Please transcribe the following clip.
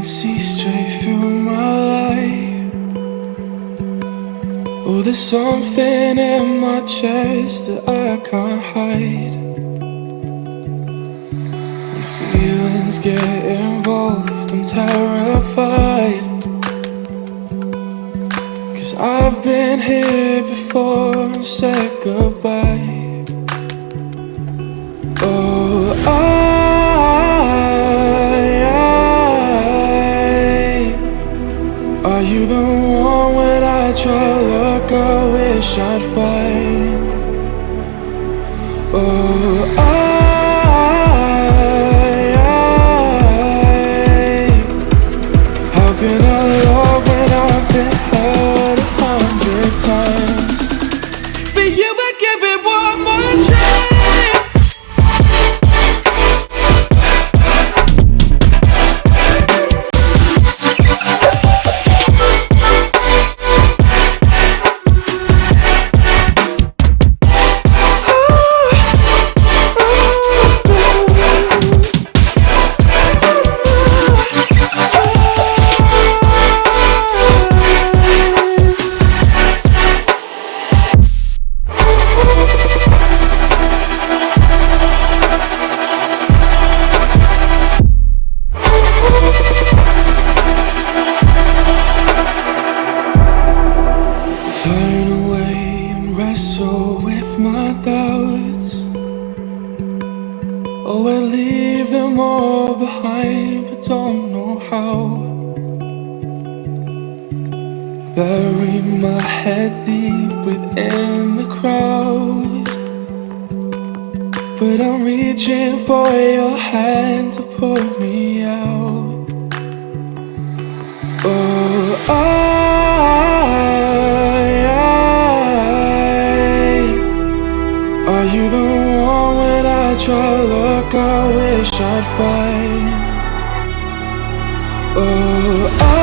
can see straight through my life. Oh, there's something in my chest that I can't hide. When feelings get involved, I'm terrified. 'Cause I've been here before and said goodbye. Oh, are you the one when I try to look, I wish I'd find? Oh, how can I love when I've been hurt 100 times? For you I'd give it one more chance. Turn away and wrestle with my doubts. Oh, I leave them all behind, but don't know how. Bury my head deep within the crowd, but I'm reaching for your hand to pull me out. Oh, are you the one when I try to look, I wish I'd find? Oh,